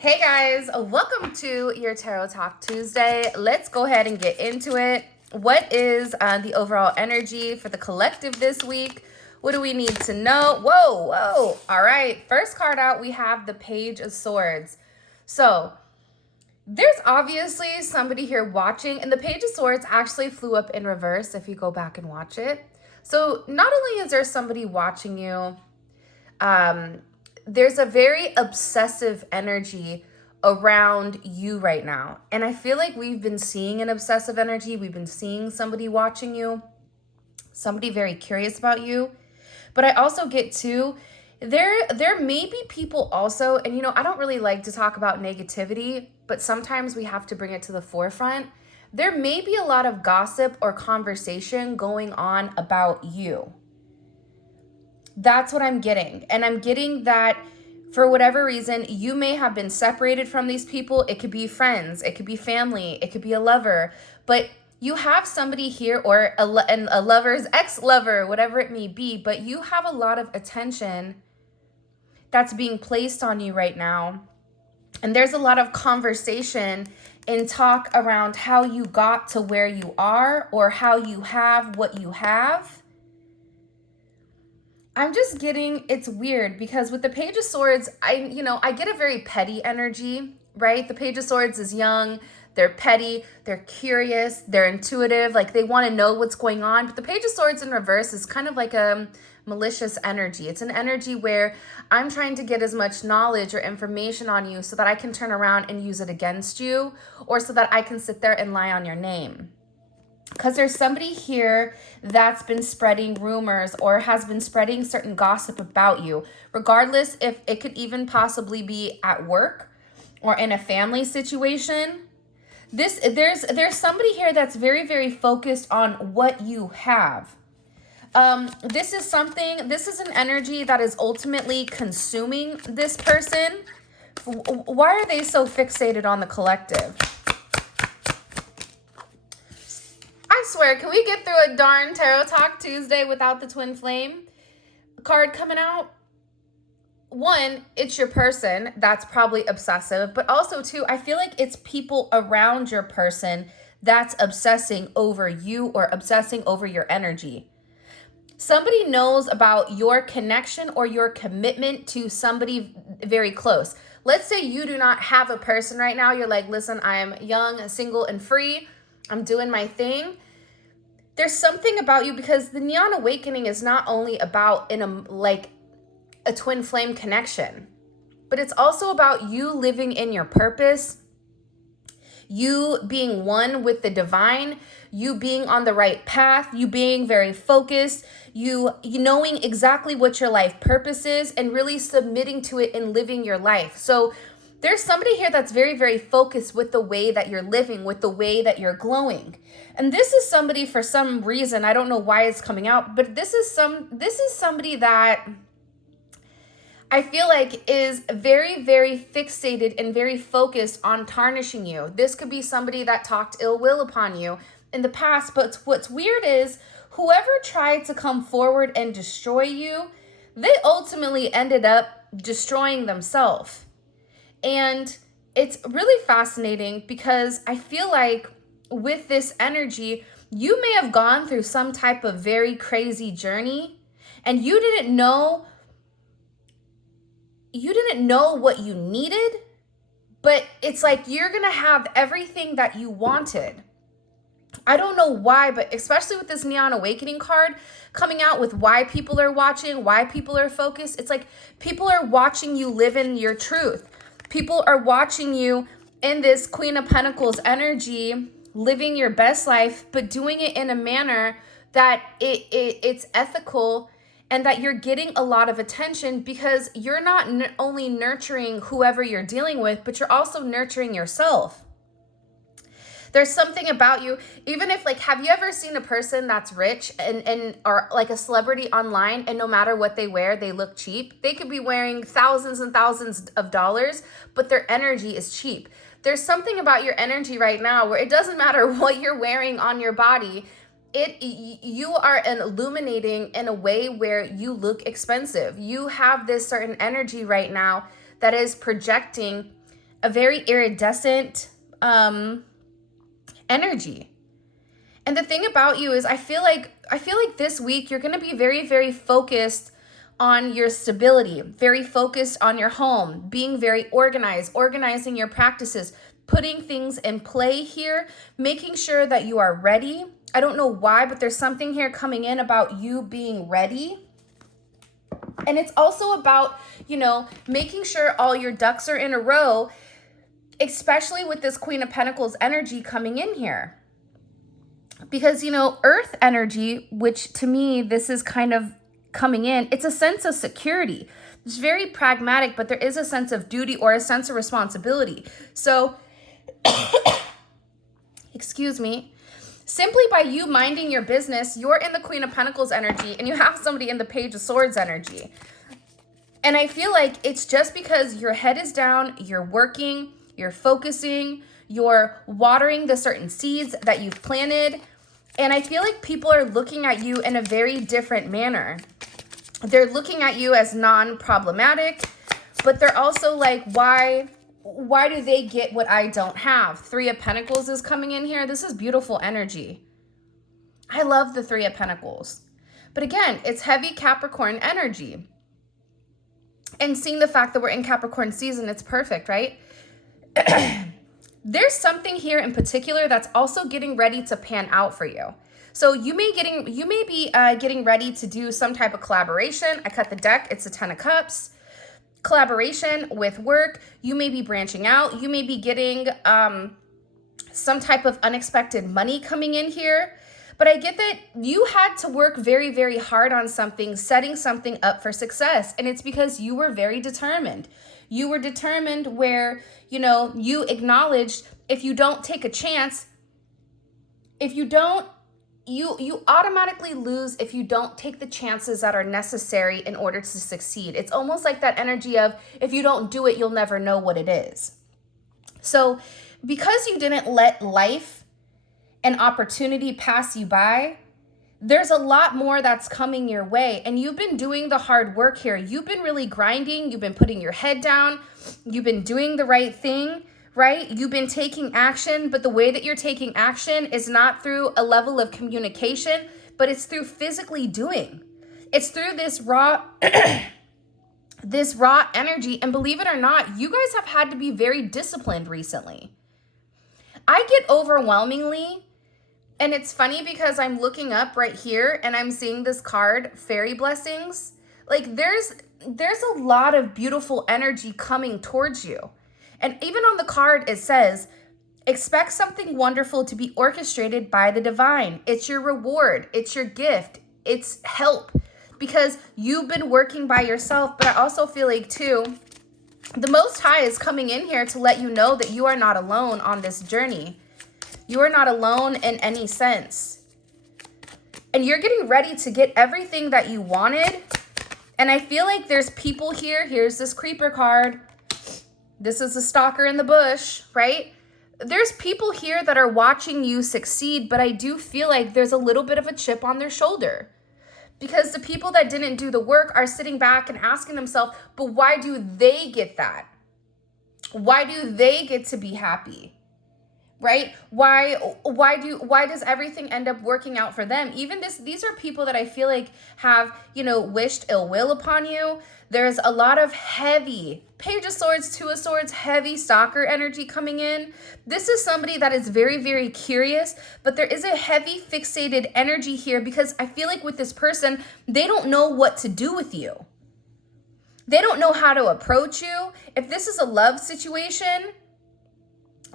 Hey guys, welcome to your Tarot Talk Tuesday. Let's go ahead and get into it. What is the overall energy for the collective this week? What do we need to know? Whoa. All right, first card out, we have the Page of Swords. So there's obviously somebody here watching, and the Page of Swords actually flew up in reverse if you go back and watch it. So not only is there somebody watching you, there's a very obsessive energy around you right now. And I feel like we've been seeing an obsessive energy. We've been seeing somebody watching you, somebody very curious about you. But I also get too, there may be people also, and I don't really like to talk about negativity, but sometimes we have to bring it to the forefront. There may be a lot of gossip or conversation going on about you. That's what I'm getting. And I'm getting that for whatever reason, you may have been separated from these people. It could be friends, it could be family, it could be a lover, but you have somebody here, or a lover's ex-lover, whatever it may be, but you have a lot of attention that's being placed on you right now. And there's a lot of conversation and talk around how you got to where you are, or how you have what you have. I'm just getting, it's weird because with the Page of Swords, I get a very petty energy, right? The Page of Swords is young, they're petty, they're curious, they're intuitive, like they want to know what's going on. But the Page of Swords in reverse is kind of like a malicious energy. It's an energy where I'm trying to get as much knowledge or information on you so that I can turn around and use it against you, or so that I can sit there and lie on your name. Because there's somebody here that's been spreading rumors or has been spreading certain gossip about you, regardless if it could even possibly be at work or in a family situation. There's somebody here that's very, very focused on what you have. This is an energy that is ultimately consuming this person. Why are they so fixated on the collective? I swear, can we get through a darn Tarot Talk Tuesday without the Twin Flame card coming out? One, it's your person that's probably obsessive, but also two, I feel like it's people around your person that's obsessing over you or obsessing over your energy. Somebody knows about your connection or your commitment to somebody very close. Let's say you do not have a person right now. You're like, listen, I am young, single, and free. I'm doing my thing. There's something about you, because the Neon Awakening is not only about a twin flame connection, but it's also about you living in your purpose, you being one with the divine, you being on the right path, you being very focused, you knowing exactly what your life purpose is and really submitting to it and living your life. So there's somebody here that's very, very focused with the way that you're living, with the way that you're glowing. And this is somebody, for some reason, I don't know why it's coming out, but this is somebody that I feel like is very, very fixated and very focused on tarnishing you. This could be somebody that talked ill will upon you in the past, but what's weird is whoever tried to come forward and destroy you, they ultimately ended up destroying themselves. And it's really fascinating because I feel like with this energy, you may have gone through some type of very crazy journey and you didn't know what you needed, but it's like you're going to have everything that you wanted. I don't know why, but especially with this Neon Awakening card coming out with why people are watching, why people are focused. It's like people are watching you live in your truth. People are watching you in this Queen of Pentacles energy, living your best life, but doing it in a manner that it's ethical and that you're getting a lot of attention, because you're not only nurturing whoever you're dealing with, but you're also nurturing yourself. There's something about you, even if have you ever seen a person that's rich and are like a celebrity online, and no matter what they wear, they look cheap? They could be wearing thousands and thousands of dollars, but their energy is cheap. There's something about your energy right now where it doesn't matter what you're wearing on your body. You are illuminating in a way where you look expensive. You have this certain energy right now that is projecting a very iridescent energy. And the thing about you is I feel like this week you're going to be very, very focused on your stability, very focused on your home, being very organized, organizing your practices, putting things in play here, making sure that you are ready. I don't know why, but there's something here coming in about you being ready. And it's also about, making sure all your ducks are in a row, especially with this Queen of Pentacles energy coming in here. Because, earth energy, which to me, this is kind of coming in, it's a sense of security. It's very pragmatic, but there is a sense of duty or a sense of responsibility. So, excuse me, simply by you minding your business, you're in the Queen of Pentacles energy and you have somebody in the Page of Swords energy. And I feel like it's just because your head is down, you're working, you're focusing, you're watering the certain seeds that you've planted. And I feel like people are looking at you in a very different manner. They're looking at you as non-problematic, but they're also like, why do they get what I don't have? Three of Pentacles is coming in here. This is beautiful energy. I love the Three of Pentacles. But again, it's heavy Capricorn energy. And seeing the fact that we're in Capricorn season, it's perfect, right? There's something here in particular that's also getting ready to pan out for you. So you may be getting ready to do some type of collaboration. I cut the deck. It's a 10 of Cups. Collaboration with work. You may be branching out. You may be getting some type of unexpected money coming in here. But I get that you had to work very, very hard on something, setting something up for success. And it's because you were very determined. You were determined where, you acknowledged if you don't take a chance, you automatically lose if you don't take the chances that are necessary in order to succeed. It's almost like that energy of if you don't do it, you'll never know what it is. So because you didn't let life and opportunity pass you by, there's a lot more that's coming your way. And you've been doing the hard work here. You've been really grinding. You've been putting your head down. You've been doing the right thing, right? You've been taking action, but the way that you're taking action is not through a level of communication, but it's through physically doing. It's through this raw, this raw energy. And believe it or not, you guys have had to be very disciplined recently. I get overwhelmingly. And it's funny because I'm looking up right here and I'm seeing this card, Fairy Blessings. Like there's a lot of beautiful energy coming towards you. And even on the card, it says, expect something wonderful to be orchestrated by the divine. It's your reward. It's your gift. It's help because you've been working by yourself. But I also feel like too, the Most High is coming in here to let you know that you are not alone on this journey. You are not alone in any sense. And you're getting ready to get everything that you wanted. And I feel like there's people here. Here's this creeper card. This is a stalker in the bush, right? There's people here that are watching you succeed, but I do feel like there's a little bit of a chip on their shoulder. Because the people that didn't do the work are sitting back and asking themselves, but why do they get that? Why do they get to be happy? Right? Why does everything end up working out for them? Even these are people that I feel like have, wished ill will upon you. There's a lot of heavy Page of Swords, Two of Swords, heavy stalker energy coming in. This is somebody that is very, very curious, but there is a heavy fixated energy here because I feel like with this person, they don't know what to do with you. They don't know how to approach you. If this is a love situation,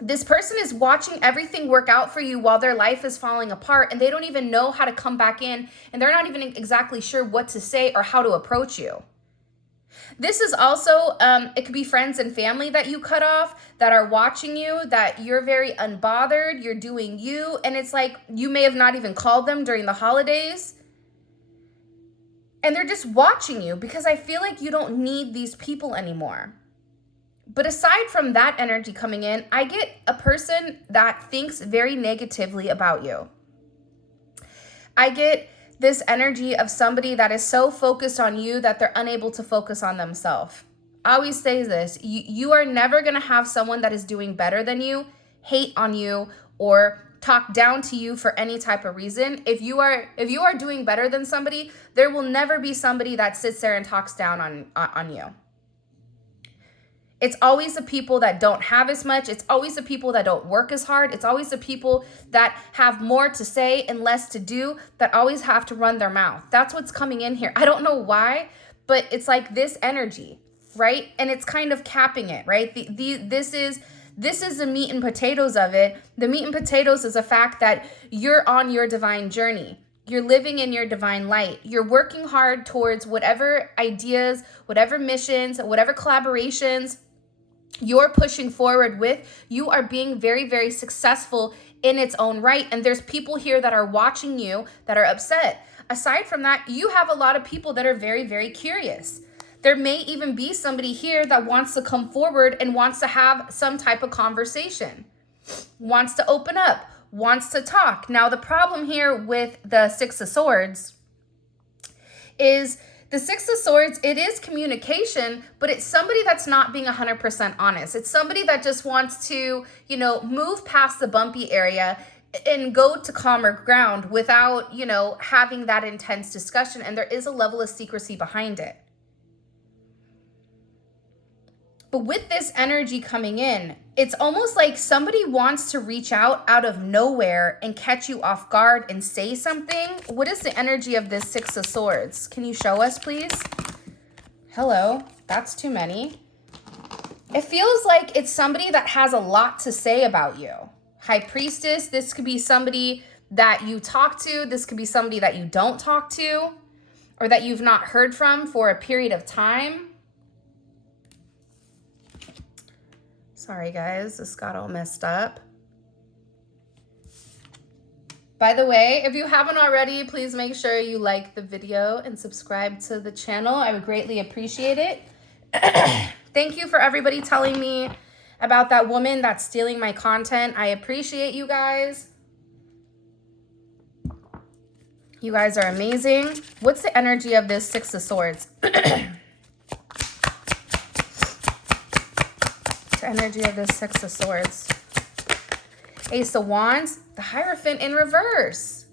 this person is watching everything work out for you while their life is falling apart and they don't even know how to come back in and they're not even exactly sure what to say or how to approach you. This is also, it could be friends and family that you cut off that are watching you, that you're very unbothered, you're doing you, and it's like you may have not even called them during the holidays. And they're just watching you because I feel like you don't need these people anymore. But aside from that energy coming in, I get a person that thinks very negatively about you. I get this energy of somebody that is so focused on you that they're unable to focus on themselves. I always say this, you are never going to have someone that is doing better than you hate on you or talk down to you for any type of reason. If you are doing better than somebody, there will never be somebody that sits there and talks down on you. It's always the people that don't have as much. It's always the people that don't work as hard. It's always the people that have more to say and less to do that always have to run their mouth. That's what's coming in here. I don't know why, but it's like this energy, right? And it's kind of capping it, right? This is the meat and potatoes of it. The meat and potatoes is the fact that you're on your divine journey. You're living in your divine light. You're working hard towards whatever ideas, whatever missions, whatever collaborations you're pushing forward with. You are being very, very successful in its own right. And there's people here that are watching you that are upset. Aside from that, you have a lot of people that are very, very curious. There may even be somebody here that wants to come forward and wants to have some type of conversation, wants to open up, wants to talk. Now, the problem here with the Six of Swords is the Six of Swords, it is communication, but it's somebody that's not being 100% honest. It's somebody that just wants to, move past the bumpy area and go to calmer ground without, having that intense discussion. And there is a level of secrecy behind it. But with this energy coming in, it's almost like somebody wants to reach out of nowhere and catch you off guard and say something. What is the energy of this Six of Swords? Can you show us, please? Hello, that's too many. It feels like it's somebody that has a lot to say about you. High Priestess, this could be somebody that you talk to. This could be somebody that you don't talk to or that you've not heard from for a period of time. Sorry, guys, this got all messed up. By the way, if you haven't already, please make sure you like the video and subscribe to the channel. I would greatly appreciate it. Thank you for everybody telling me about that woman that's stealing my content. I appreciate you guys. You guys are amazing. What's the energy of this Six of Swords? Energy of this Six of Swords. Ace of Wands, the Hierophant in reverse.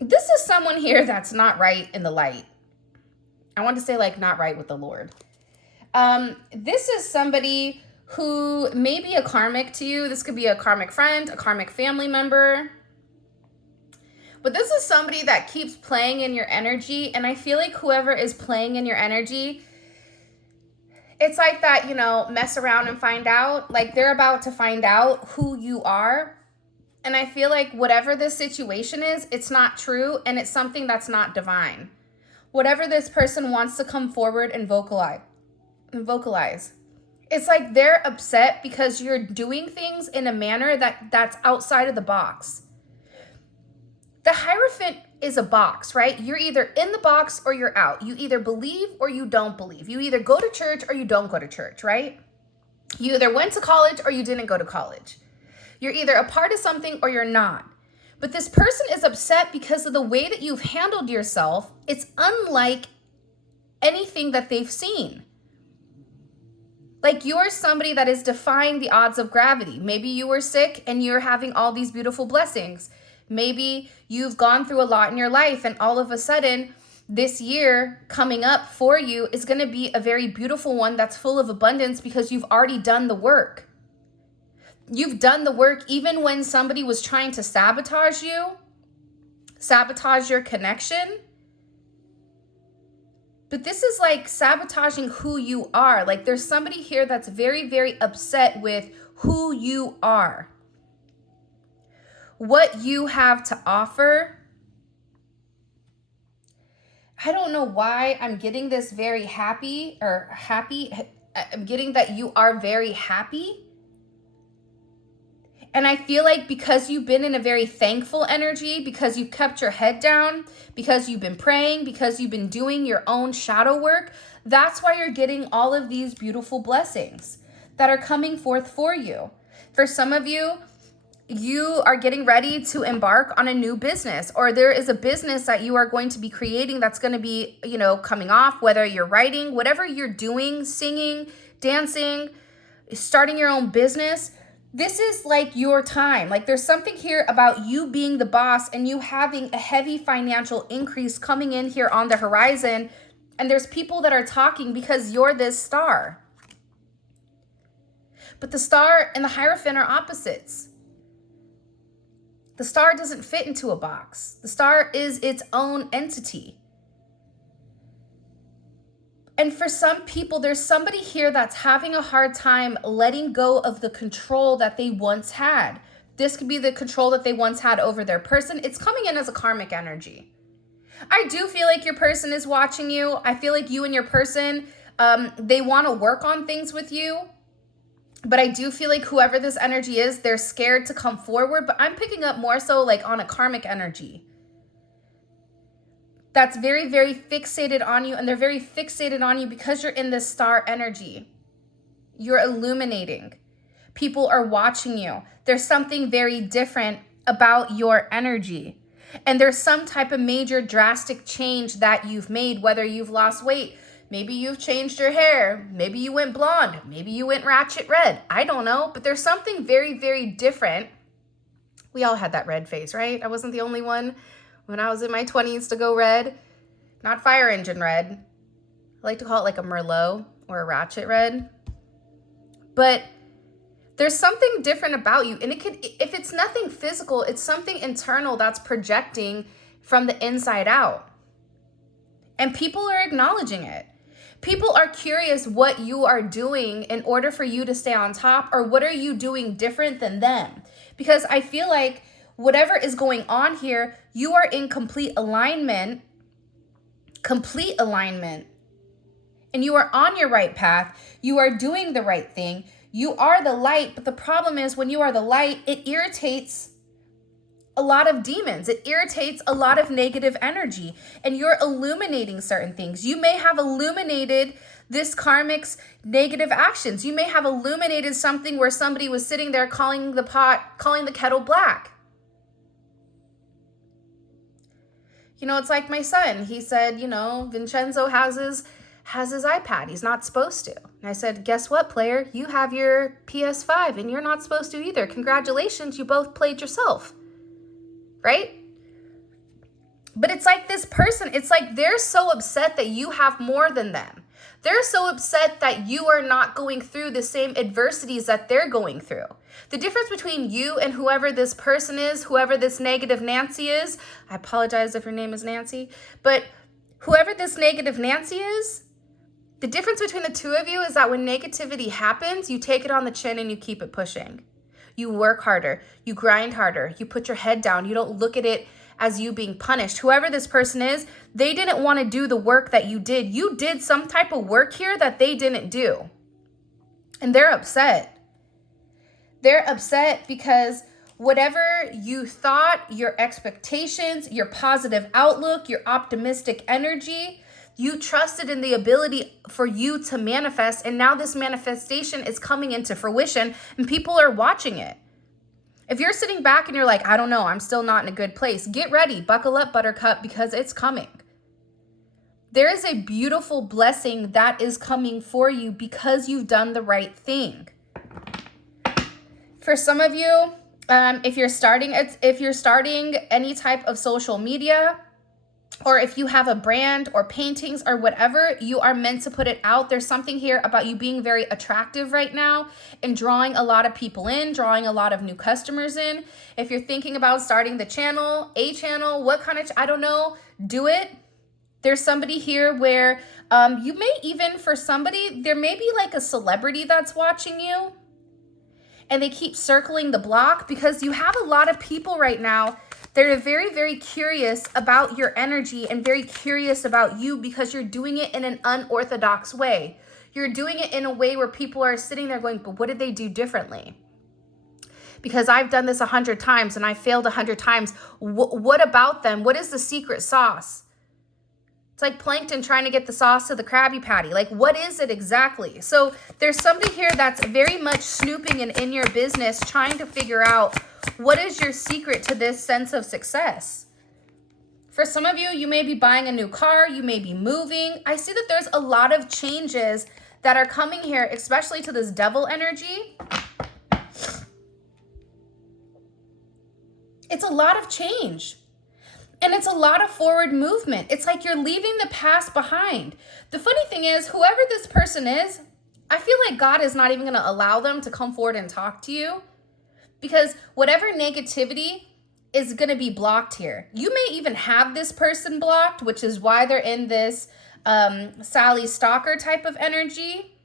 This is someone here that's not right in the light. I want to say like not right with the Lord. This is somebody who may be a karmic to you. This could be a karmic friend, a karmic family member. But this is somebody that keeps playing in your energy. And I feel like whoever is playing in your energy, it's like that, mess around and find out. Like they're about to find out who you are. And I feel like whatever this situation is, it's not true. And it's something that's not divine. Whatever this person wants to come forward and vocalize. It's like they're upset because you're doing things in a manner that's outside of the box. The Hierophant is a box, right? You're either in the box or you're out. You either believe or you don't believe. You either go to church or you don't go to church, right? You either went to college or you didn't go to college. You're either a part of something or you're not. But this person is upset because of the way that you've handled yourself. It's unlike anything that they've seen. Like you're somebody that is defying the odds of gravity. Maybe you were sick and you're having all these beautiful blessings. Maybe you've gone through a lot in your life and all of a sudden this year coming up for you is going to be a very beautiful one that's full of abundance because you've already done the work. You've done the work even when somebody was trying to sabotage you, sabotage your connection. But this is like sabotaging who you are. Like there's somebody here that's very, very upset with who you are. What you have to offer. I don't know why I'm getting this very happy. I'm getting that you are very happy. And I feel like because you've been in a very thankful energy, because you've kept your head down, because you've been praying, because you've been doing your own shadow work, that's why you're getting all of these beautiful blessings that are coming forth for you. For some of you, you are getting ready to embark on a new business, or there is a business that you are going to be creating that's going to be, you know, coming off, whether you're writing, whatever you're doing, singing, dancing, starting your own business. This is like your time. Like there's something here about you being the boss and you having a heavy financial increase coming in here on the horizon. And there's people that are talking because you're this star. But the star and the Hierophant are opposites. The star doesn't fit into a box. The star is its own entity. And for some people, there's somebody here that's having a hard time letting go of the control that they once had. This could be the control that they once had over their person. It's coming in as a karmic energy. I do feel like your person is watching you. I feel like you and your person, they want to work on things with you. But I do feel like whoever this energy is, they're scared to come forward. But I'm picking up more so like on a karmic energy that's very, very fixated on you. And they're very fixated on you because you're in this star energy. You're illuminating. People are watching you. There's something very different about your energy. And there's some type of major drastic change that you've made, whether you've lost weight, maybe you've changed your hair, maybe you went blonde, maybe you went ratchet red. I don't know, but there's something very, very different. We all had that red phase, right? I wasn't the only one when I was in my 20s to go red. Not fire engine red. I like to call it like a Merlot or a ratchet red. But there's something different about you. And it could, if it's nothing physical, it's something internal that's projecting from the inside out. And people are acknowledging it. People are curious what you are doing in order for you to stay on top, or what are you doing different than them? Because I feel like whatever is going on here, you are in complete alignment, and you are on your right path. You are doing the right thing. You are the light, but the problem is when you are the light, it irritates a lot of demons. It irritates a lot of negative energy, and you're illuminating certain things. You may have illuminated this karmic's negative actions. You may have illuminated something where somebody was sitting there calling the kettle black. You know, it's like my son. He said, you know, Vincenzo has his iPad. He's not supposed to. And I said, guess what, player? You have your PS5 and you're not supposed to either. Congratulations, you both played yourself. Right? But it's like this person, it's like they're so upset that you have more than them. They're so upset that you are not going through the same adversities that they're going through. The difference between you and whoever this person is, whoever this negative Nancy is, I apologize if your name is Nancy, but whoever this negative Nancy is, the difference between the two of you is that when negativity happens, you take it on the chin and you keep it pushing. You work harder, you grind harder, you put your head down, you don't look at it as you being punished. Whoever this person is, they didn't want to do the work that you did. You did some type of work here that they didn't do. And they're upset. They're upset because whatever you thought, your expectations, your positive outlook, your optimistic energy, you trusted in the ability for you to manifest. And now this manifestation is coming into fruition and people are watching it. If you're sitting back and you're like, I don't know, I'm still not in a good place, get ready, buckle up, Buttercup, because it's coming. There is a beautiful blessing that is coming for you because you've done the right thing. For some of you, if you're starting any type of social media, or if you have a brand or paintings or whatever, you are meant to put it out. There's something here about you being very attractive right now and drawing a lot of people in, drawing a lot of new customers in. If you're thinking about starting the channel, what kind of, I don't know, do it. There's somebody here where you may even, for somebody, there may be like a celebrity that's watching you and they keep circling the block because you have a lot of people right now. They're very, very curious about your energy and very curious about you because you're doing it in an unorthodox way. You're doing it in a way where people are sitting there going, but what did they do differently? Because I've done this 100 times and I failed 100 times. What about them? What is the secret sauce? It's like plankton trying to get the sauce to the Krabby Patty. Like, what is it exactly? So there's somebody here that's very much snooping and in your business, trying to figure out What is your secret to this sense of success? For some of you, you may be buying a new car, you may be moving. I see that there's a lot of changes that are coming here, especially to this devil energy. It's a lot of change. And it's a lot of forward movement. It's like you're leaving the past behind. The funny thing is, whoever this person is, I feel like God is not even going to allow them to come forward and talk to you, because whatever negativity is going to be blocked here. You may even have this person blocked, which is why they're in this Sally Stalker type of energy.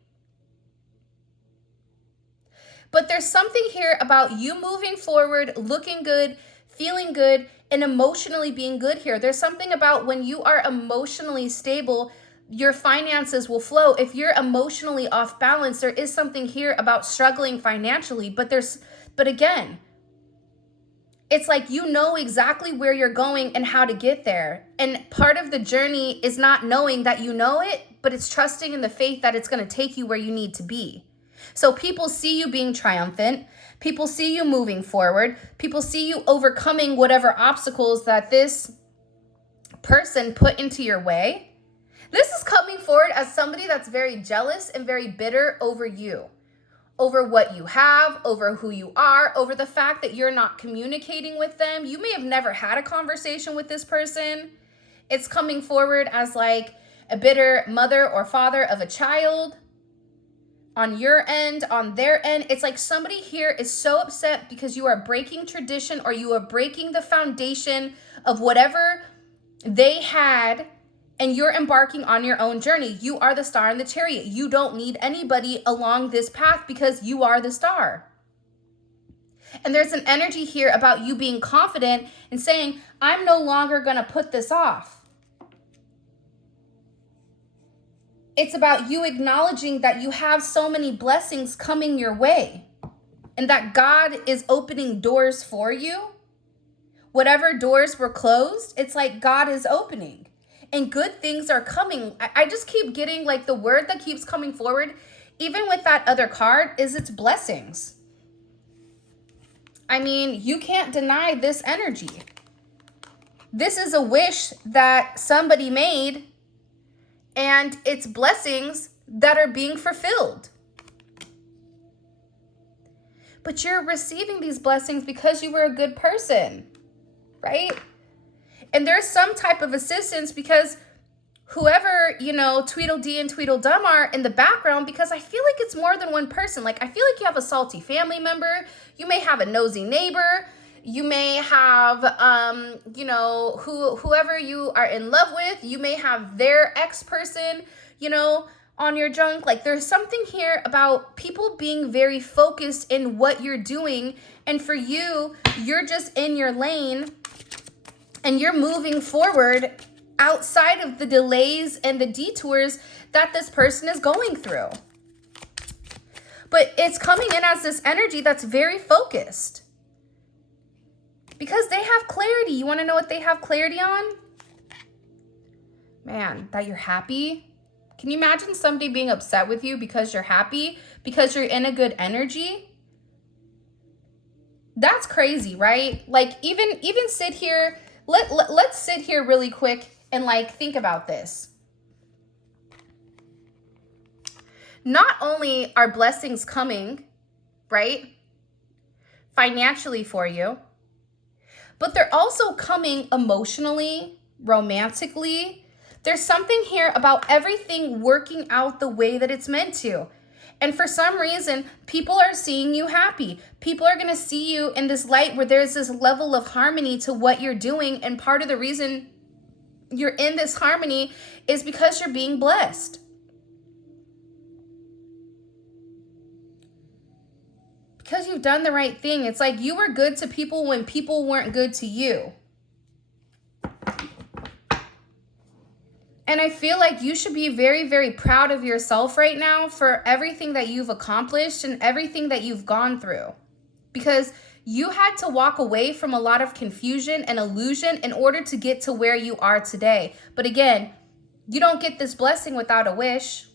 But there's something here about you moving forward, looking good, feeling good, and emotionally being good here. There's something about when you are emotionally stable, your finances will flow. If you're emotionally off balance, there is something here about struggling financially. But again, it's like you know exactly where you're going and how to get there. And part of the journey is not knowing that you know it, but it's trusting in the faith that it's going to take you where you need to be. So people see you being triumphant. People see you moving forward. People see you overcoming whatever obstacles that this person put into your way. This is coming forward as somebody that's very jealous and very bitter over you, over what you have, over who you are, over the fact that you're not communicating with them. You may have never had a conversation with this person. It's coming forward as like a bitter mother or father of a child. On your end, on their end, it's like somebody here is so upset because you are breaking tradition, or you are breaking the foundation of whatever they had, and you're embarking on your own journey. You are the star in the chariot. You don't need anybody along this path because you are the star. And there's an energy here about you being confident and saying, I'm no longer going to put this off. It's about you acknowledging that you have so many blessings coming your way and that God is opening doors for you. Whatever doors were closed, it's like God is opening and good things are coming. I just keep getting like the word that keeps coming forward, even with that other card, is it's blessings. I mean, you can't deny this energy. This is a wish that somebody made, and it's blessings that are being fulfilled. But you're receiving these blessings because you were a good person, right? And there's some type of assistance because whoever, you know, Tweedledee and Tweedledum are in the background, because I feel like it's more than one person. Like, I feel like you have a salty family member. You may have a nosy neighbor. You may have, you know, whoever you are in love with, you may have their ex-person, you know, on your junk. Like, there's something here about people being very focused in what you're doing. And for you, you're just in your lane and you're moving forward outside of the delays and the detours that this person is going through. But it's coming in as this energy that's very focused. Because they have clarity. You want to know what they have clarity on? Man, that you're happy. Can you imagine somebody being upset with you because you're happy? Because you're in a good energy? That's crazy, right? Like, even sit here. Let's sit here really quick and like think about this. Not only are blessings coming, right, financially for you, but they're also coming emotionally, romantically. There's something here about everything working out the way that it's meant to. And for some reason, people are seeing you happy. People are going to see you in this light where there's this level of harmony to what you're doing. And part of the reason you're in this harmony is because you're being blessed. Because you've done the right thing. It's like you were good to people when people weren't good to you. And I feel like you should be very, very proud of yourself right now for everything that you've accomplished and everything that you've gone through. Because you had to walk away from a lot of confusion and illusion in order to get to where you are today. But again, you don't get this blessing without a wish.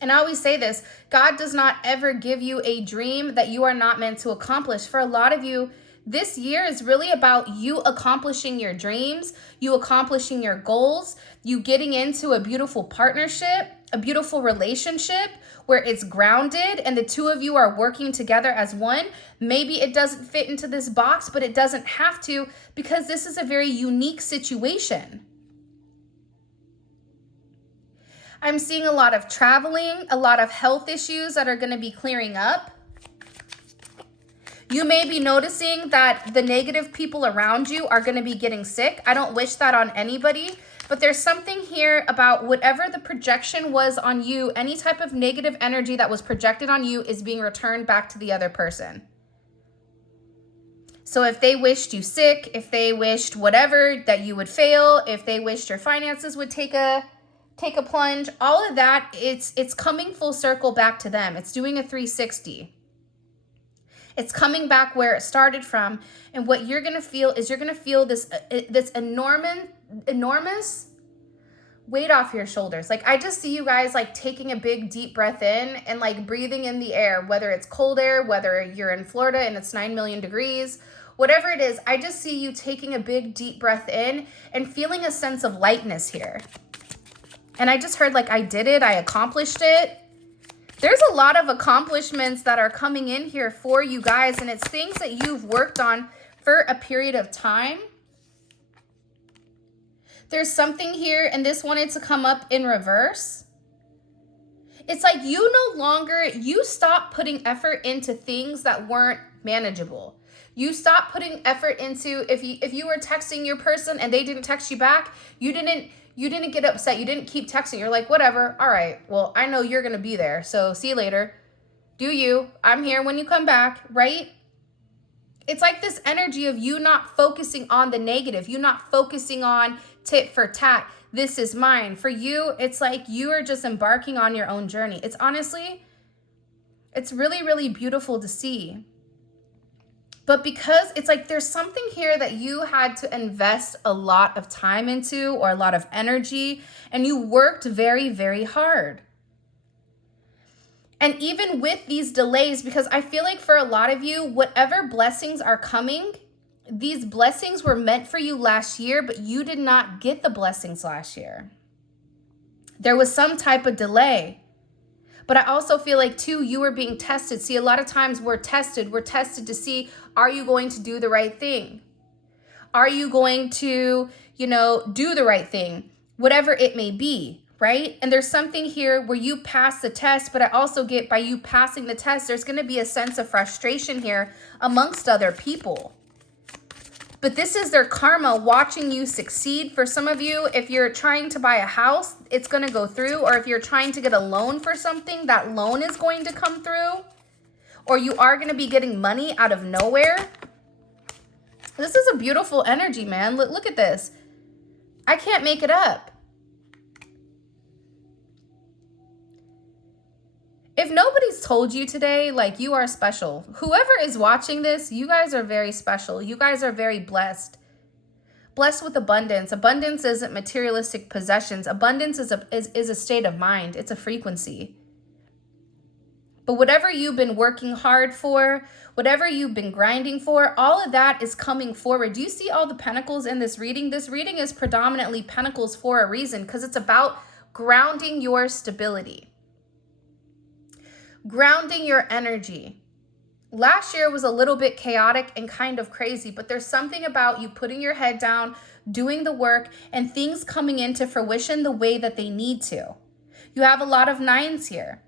And I always say this, God does not ever give you a dream that you are not meant to accomplish. For a lot of you, this year is really about you accomplishing your dreams, you accomplishing your goals, you getting into a beautiful partnership, a beautiful relationship where it's grounded and the two of you are working together as one. Maybe it doesn't fit into this box, but it doesn't have to, because this is a very unique situation. I'm seeing a lot of traveling, a lot of health issues that are going to be clearing up. You may be noticing that the negative people around you are going to be getting sick. I don't wish that on anybody, but there's something here about whatever the projection was on you, any type of negative energy that was projected on you is being returned back to the other person. So if they wished you sick, if they wished whatever, that you would fail, if they wished your finances would take a plunge, all of that, it's coming full circle back to them. It's doing a 360. It's coming back where it started from. And what you're going to feel is you're going to feel this enormous weight off your shoulders. Like, I just see you guys like taking a big deep breath in and like breathing in the air, whether it's cold air, whether you're in Florida and it's 9 million degrees, whatever it is. I just see you taking a big deep breath in and feeling a sense of lightness here. And I just heard like, I did it, I accomplished it. There's a lot of accomplishments that are coming in here for you guys, and it's things that you've worked on for a period of time. There's something here, and this wanted to come up in reverse. It's like you stopped putting effort into things that weren't manageable. You stopped putting effort into, if you were texting your person and they didn't text you back, you didn't get upset. You didn't keep texting. You're like, whatever. All right. Well, I know you're going to be there. So see you later. Do you? I'm here when you come back, right? It's like this energy of you not focusing on the negative. You not focusing on tit for tat. This is mine. For you, it's like you are just embarking on your own journey. It's honestly, it's really, really beautiful to see. But because it's like there's something here that you had to invest a lot of time into or a lot of energy, and you worked very, very hard. And even with these delays, because I feel like for a lot of you, whatever blessings are coming, these blessings were meant for you last year, but you did not get the blessings last year. There was some type of delay. But I also feel like, too, you were being tested. See, a lot of times we're tested. We're tested to see, are you going to do the right thing? Are you going to, do the right thing? Whatever it may be, right? And there's something here where you pass the test, but I also get by you passing the test, there's going to be a sense of frustration here amongst other people. But this is their karma watching you succeed. For some of you, if you're trying to buy a house, it's going to go through. Or if you're trying to get a loan for something, that loan is going to come through. Or you are going to be getting money out of nowhere. This is a beautiful energy, man. Look at this. I can't make it up. If nobody's told you today, like, you are special. Whoever is watching this, you guys are very special. You guys are very blessed. Blessed with abundance. Abundance isn't materialistic possessions. Abundance is a state of mind. It's a frequency. But whatever you've been working hard for, whatever you've been grinding for, all of that is coming forward. Do you see all the pentacles in this reading? This reading is predominantly pentacles for a reason, because it's about grounding your stability. Grounding your energy. Last year was a little bit chaotic and kind of crazy, but there's something about you putting your head down, doing the work, and things coming into fruition the way that they need to. You have a lot of 9s here.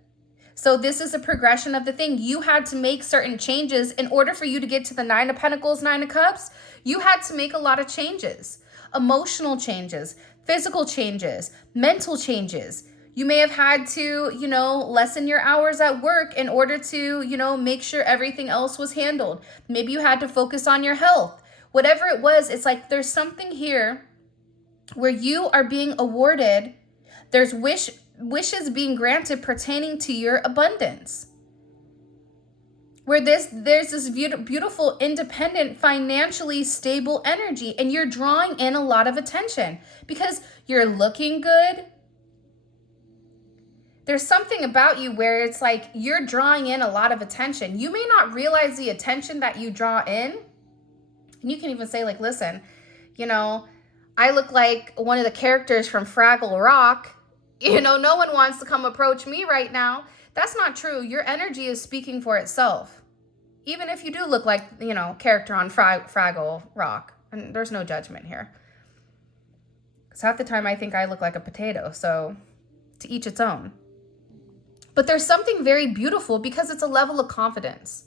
So this is a progression of the thing. You had to make certain changes in order for you to get to the 9 of Pentacles, 9 of Cups. You had to make a lot of changes. Emotional changes, physical changes, mental changes. You may have had to, lessen your hours at work in order to, make sure everything else was handled. Maybe you had to focus on your health. Whatever it was, it's like there's something here where you are being awarded. There's wishes being granted pertaining to your abundance. Where there's this beautiful, independent, financially stable energy, and you're drawing in a lot of attention because you're looking good. there's something about you where it's like you're drawing in a lot of attention. You may not realize the attention that you draw in. And you can even say like, listen, you know, I look like one of the characters from Fraggle Rock. You know, no one wants to come approach me right now. That's not true. Your energy is speaking for itself. Even if you do look like, you know, character on Fraggle Rock. And there's no judgment here. Because half the time I think I look like a potato. So to each its own. But there's something very beautiful because it's a level of confidence.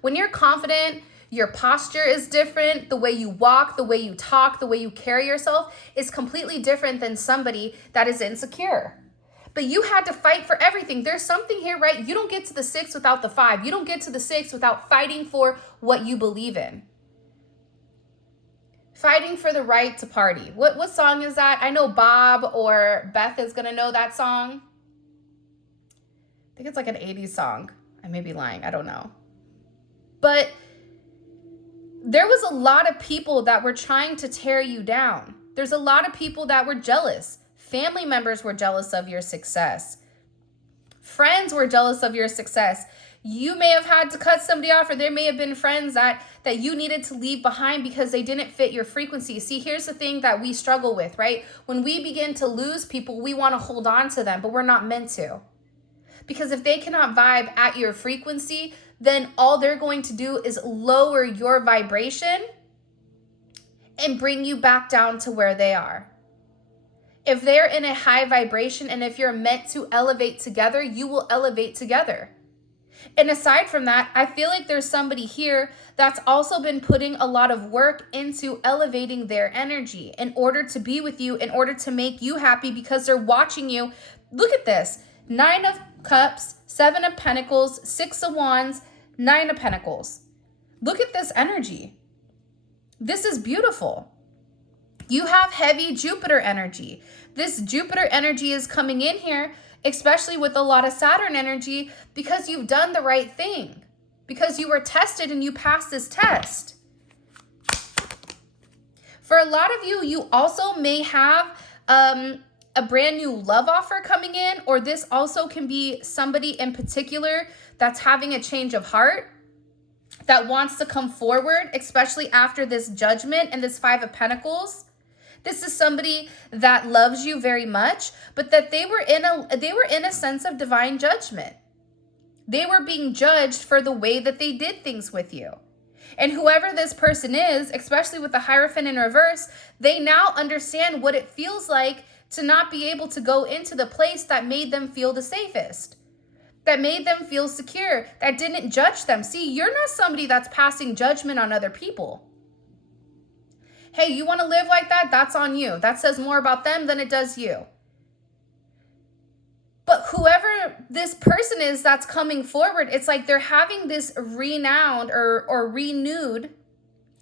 When you're confident, your posture is different. The way you walk, the way you talk, the way you carry yourself is completely different than somebody that is insecure. But you had to fight for everything. There's something here, right? You don't get to the 6 without the 5. You don't get to the 6 without fighting for what you believe in. Fighting for the right to party. What song is that? I know Bob or Beth is going to know that song. I think it's like an 80s song. I may be lying. I don't know. But there was a lot of people that were trying to tear you down. There's a lot of people that were jealous. Family members were jealous of your success. Friends were jealous of your success. You may have had to cut somebody off, or there may have been friends that you needed to leave behind because they didn't fit your frequency. See, here's the thing that we struggle with, right? When we begin to lose people, we want to hold on to them, but we're not meant to. Because if they cannot vibe at your frequency, then all they're going to do is lower your vibration and bring you back down to where they are. If they're in a high vibration and if you're meant to elevate together, you will elevate together. And aside from that, I feel like there's somebody here that's also been putting a lot of work into elevating their energy in order to be with you, in order to make you happy because they're watching you. Look at this. 9 of Cups, 7 of Pentacles, 6 of Wands, 9 of Pentacles. Look at this energy. This is beautiful. You have heavy Jupiter energy. This Jupiter energy is coming in here, especially with a lot of Saturn energy, because you've done the right thing. Because you were tested and you passed this test. For a lot of you, you also may have a brand new love offer coming in, or this also can be somebody in particular that's having a change of heart, that wants to come forward, especially after this judgment and this 5 of Pentacles. This is somebody that loves you very much, but that they were in a sense of divine judgment. They were being judged for the way that they did things with you. And whoever this person is, especially with the Hierophant in reverse, they now understand what it feels like to not be able to go into the place that made them feel the safest, that made them feel secure, that didn't judge them. See, you're not somebody that's passing judgment on other people. Hey, you want to live like that? That's on you. That says more about them than it does you. But whoever this person is that's coming forward, it's like they're having this renowned or renewed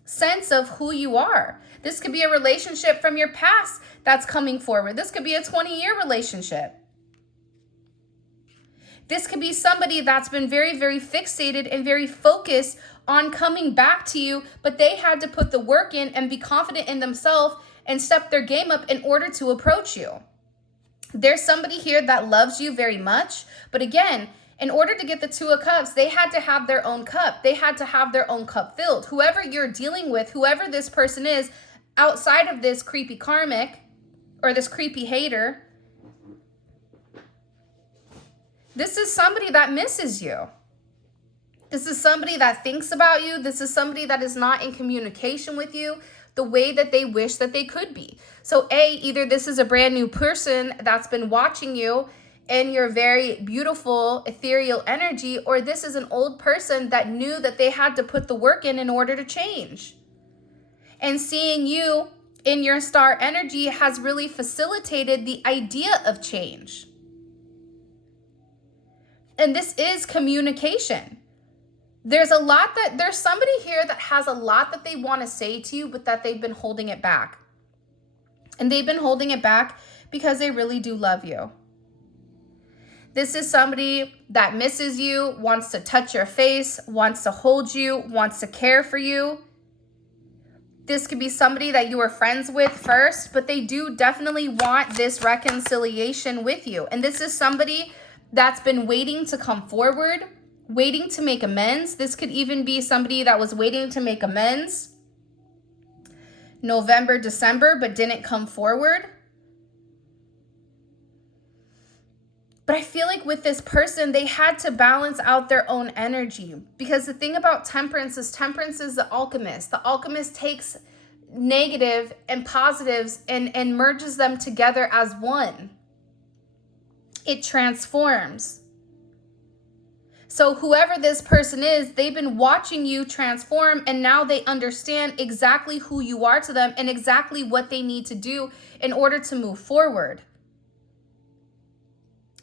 sense of who you are. This could be a relationship from your past that's coming forward. This could be a 20-year relationship. This could be somebody that's been very, very fixated and very focused on coming back to you, but they had to put the work in and be confident in themselves and step their game up in order to approach you. There's somebody here that loves you very much, but again, in order to get the 2 of Cups, they had to have their own cup. They had to have their own cup filled. Whoever you're dealing with, whoever this person is, outside of this creepy karmic or this creepy hater, this is somebody that misses you. This is somebody that thinks about you. This is somebody that is not in communication with you the way that they wish that they could be. So either this is a brand new person that's been watching you in your very beautiful ethereal energy, or this is an old person that knew that they had to put the work in order to change. And seeing you in your star energy has really facilitated the idea of change. And this is communication. There's somebody here that has a lot that they want to say to you, but that they've been holding it back. And they've been holding it back because they really do love you. This is somebody that misses you, wants to touch your face, wants to hold you, wants to care for you. This could be somebody that you were friends with first, but they do definitely want this reconciliation with you. And this is somebody that's been waiting to come forward, waiting to make amends. This could even be somebody that was waiting to make amends November, December, but didn't come forward. But I feel like with this person, they had to balance out their own energy, because the thing about temperance is the alchemist. The alchemist takes negative and positives and merges them together as one. It transforms. So whoever this person is, they've been watching you transform, and now they understand exactly who you are to them and exactly what they need to do in order to move forward.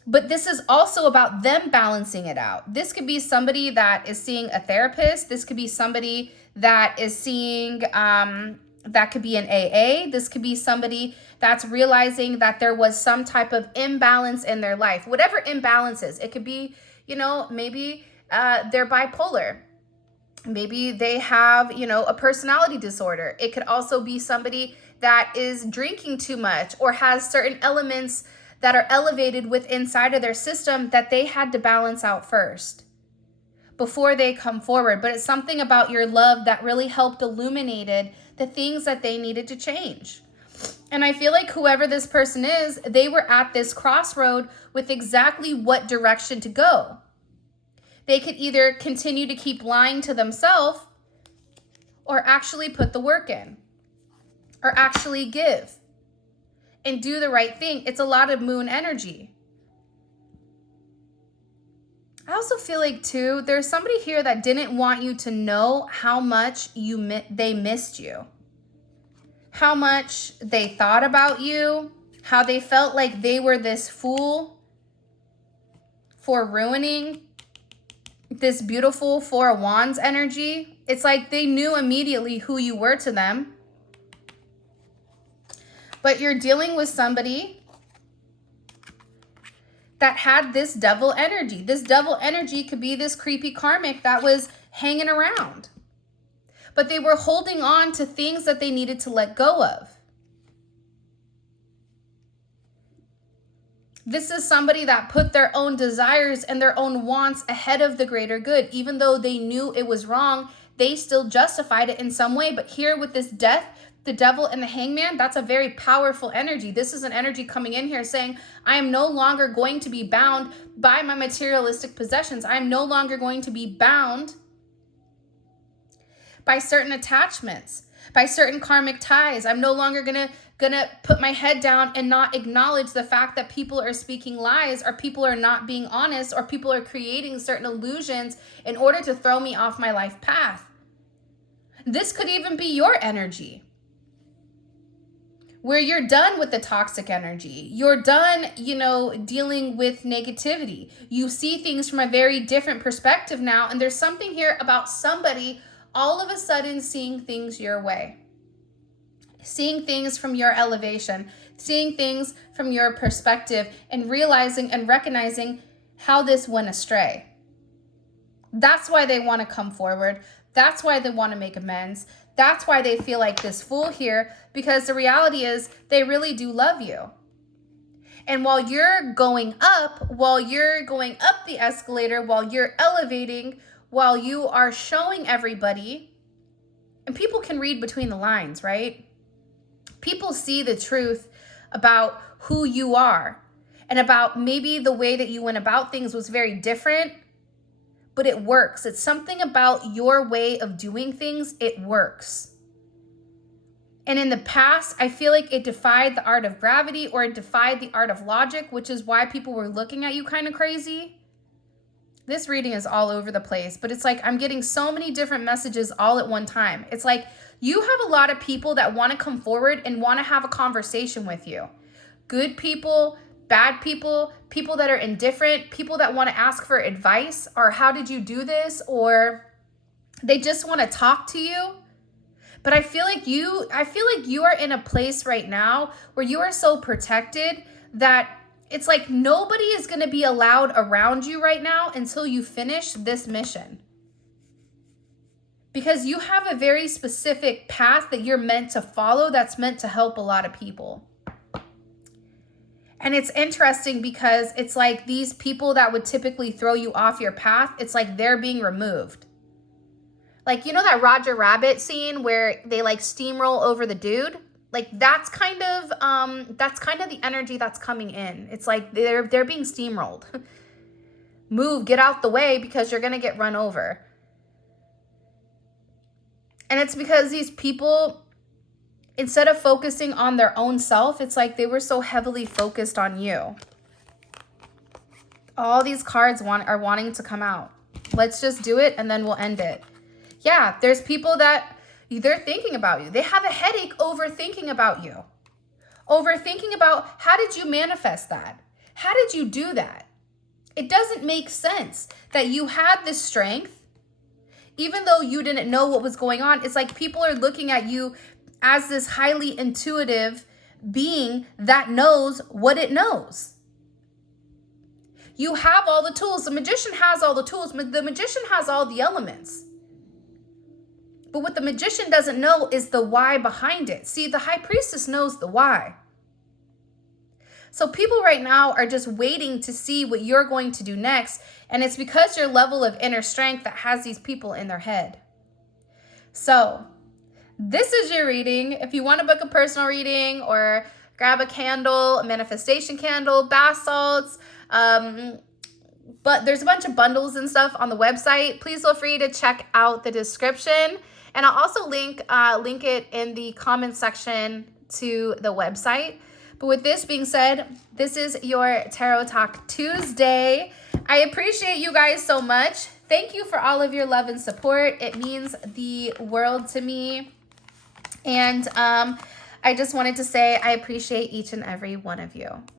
But this is also about them balancing it out. This could be somebody that is seeing a therapist. This could be somebody that is seeing, that could be an AA. This could be somebody that's realizing that there was some type of imbalance in their life. Whatever imbalance is, it could be, you know, maybe they're bipolar. Maybe they have, you know, a personality disorder. It could also be somebody that is drinking too much or has certain elements that are elevated with inside of their system that they had to balance out first before they come forward. But it's something about your love that really helped illuminated the things that they needed to change. And I feel like whoever this person is, they were at this crossroad with exactly what direction to go. They could either continue to keep lying to themselves or actually put the work in or actually give and do the right thing. It's a lot of moon energy. I also feel like too, there's somebody here that didn't want you to know how much they missed you, how much they thought about you, how they felt like they were this fool for ruining this beautiful Four of Wands energy. It's like they knew immediately who you were to them. But you're dealing with somebody that had this devil energy. This devil energy could be this creepy karmic that was hanging around. But they were holding on to things that they needed to let go of. This is somebody that put their own desires and their own wants ahead of the greater good. Even though they knew it was wrong, they still justified it in some way. But here with this death, the devil and the hangman, that's a very powerful energy. This is an energy coming in here saying, I am no longer going to be bound by my materialistic possessions. I'm no longer going to be bound by certain attachments, by certain karmic ties. I'm no longer gonna put my head down and not acknowledge the fact that people are speaking lies, or people are not being honest, or people are creating certain illusions in order to throw me off my life path. This could even be your energy, where you're done with the toxic energy. You're done, you know, dealing with negativity. You see things from a very different perspective now. And there's something here about somebody all of a sudden seeing things your way, seeing things from your elevation, seeing things from your perspective, and realizing and recognizing how this went astray. That's why they want to come forward. That's why they want to make amends. That's why they feel like this fool here, because the reality is they really do love you. And while you're going up the escalator, while you're elevating, while you are showing everybody, and people can read between the lines, right? People see the truth about who you are and about maybe the way that you went about things was very different, but it works. It's something about your way of doing things. It works. And in the past, I feel like it defied the art of gravity, or it defied the art of logic, which is why people were looking at you kind of crazy. This reading is all over the place, but it's like I'm getting so many different messages all at one time. It's like you have a lot of people that want to come forward and want to have a conversation with you. Good people, bad people, people that are indifferent, people that want to ask for advice, or how did you do this, or they just want to talk to you. But I feel like you are in a place right now where you are so protected that it's like nobody is going to be allowed around you right now until you finish this mission. Because you have a very specific path that you're meant to follow that's meant to help a lot of people. And it's interesting because it's like these people that would typically throw you off your path, it's like they're being removed. Like, you know that Roger Rabbit scene where they like steamroll over the dude? Like that's kind of the energy that's coming in. It's like they're being steamrolled. Move, get out the way because you're going to get run over. And it's because these people, instead of focusing on their own self, it's like they were so heavily focused on you. All these cards are wanting to come out. Let's just do it and then we'll end it. Yeah, there's people that they're thinking about you. They have a headache overthinking about you. Overthinking about how did you manifest that? How did you do that? It doesn't make sense that you had this strength, even though you didn't know what was going on. It's like people are looking at you as this highly intuitive being that knows what it knows. You have all the tools. The magician has all the tools. The magician has all the elements. But what the magician doesn't know is the why behind it. See, the high priestess knows the why. So people right now are just waiting to see what you're going to do next. And it's because your level of inner strength that has these people in their head. So this is your reading. If you want to book a personal reading or grab a candle, a manifestation candle, bath salts, but there's a bunch of bundles and stuff on the website. Please feel free to check out the description. And I'll also link it in the comment section to the website. But with this being said, this is your Tarot Talk Tuesday. I appreciate you guys so much. Thank you for all of your love and support. It means the world to me. And I just wanted to say I appreciate each and every one of you.